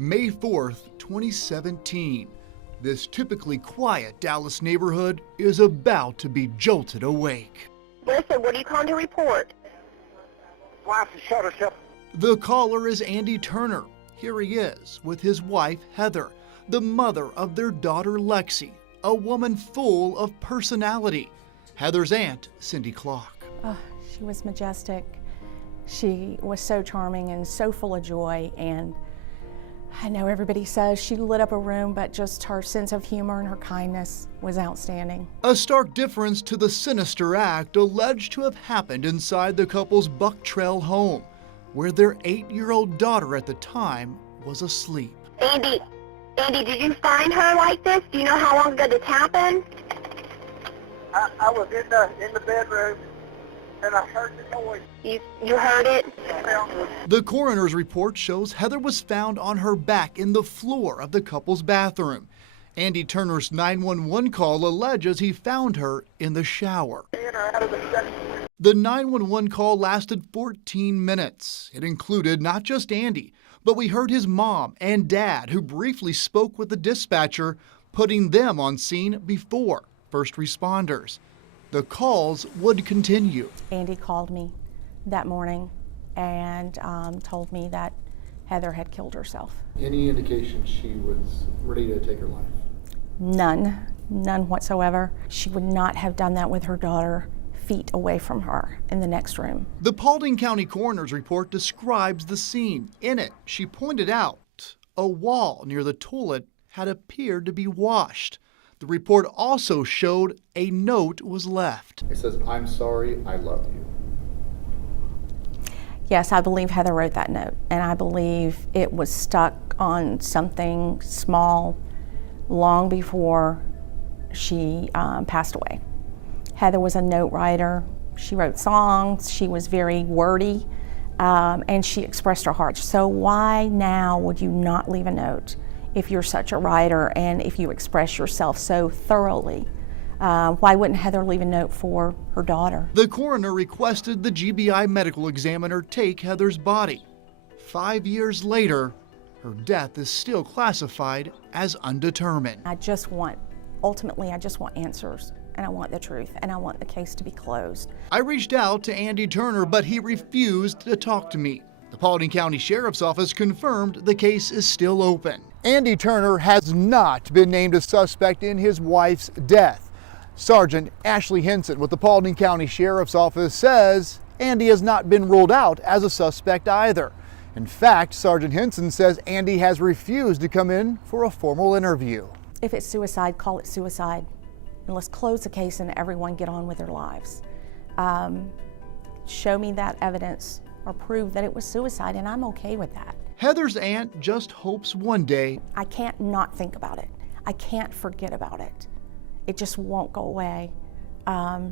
May 4th, 2017. This typically quiet Dallas neighborhood is about to be jolted awake. Listen, what are you calling to report? Wife has shot herself. The caller is Andy Turner. Here he is with his wife, Heather, the mother of their daughter, Lexi, a woman full of personality. Heather's aunt, Cindy Clark. Oh, she was majestic. She was so charming and so full of joy, and I know everybody says she lit up a room, but just her sense of humor and her kindness was outstanding. A stark difference to the sinister act alleged to have happened inside the couple's Buck Trail home, where their 8-year-old daughter at the time was asleep. Andy, did you find her like this? Do you know how long ago this happened? I was in the bedroom, and I heard the noise. You heard it? The coroner's report shows Heather was found on her back in the floor of the couple's bathroom. Andy Turner's 911 call alleges he found her in the shower. The 911 call lasted 14 minutes. It included not just Andy, but we heard his mom and dad, who briefly spoke with the dispatcher, putting them on scene before first responders. The calls would continue. Andy called me that morning and told me that Heather had killed herself. Any indication she was ready to take her life? None whatsoever. She would not have done that with her daughter feet away from her in the next room. The Paulding County coroner's report describes the scene. In it, she pointed out a wall near the toilet had appeared to be washed. The report also showed a note was left. It says, "I'm sorry, I love you." Yes, I believe Heather wrote that note, and I believe it was stuck on something small long before she passed away. Heather was a note writer. She wrote songs. She was very wordy, and she expressed her heart. So why now would you not leave a note if you're such a writer and if you express yourself so thoroughly? Why wouldn't Heather leave a note for her daughter? The coroner requested the GBI medical examiner take Heather's body. 5 years later, her death is still classified as undetermined. Ultimately, I just want answers, and I want the truth, and I want the case to be closed. I reached out to Andy Turner, but he refused to talk to me. The Paulding County Sheriff's Office confirmed the case is still open. Andy Turner has not been named a suspect in his wife's death. Sergeant Ashley Henson with the Paulding County Sheriff's Office says Andy has not been ruled out as a suspect either. In fact, Sergeant Henson says Andy has refused to come in for a formal interview. If it's suicide, call it suicide. And let's close the case and everyone get on with their lives. Show me that evidence or prove that it was suicide, and I'm okay with that. Heather's aunt just hopes one day I can't not think about it. I can't forget about it. It just won't go away. I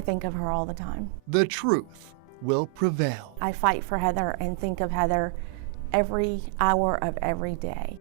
think of her all the time. the truth will prevail. I fight for Heather and think of Heather every hour of every day.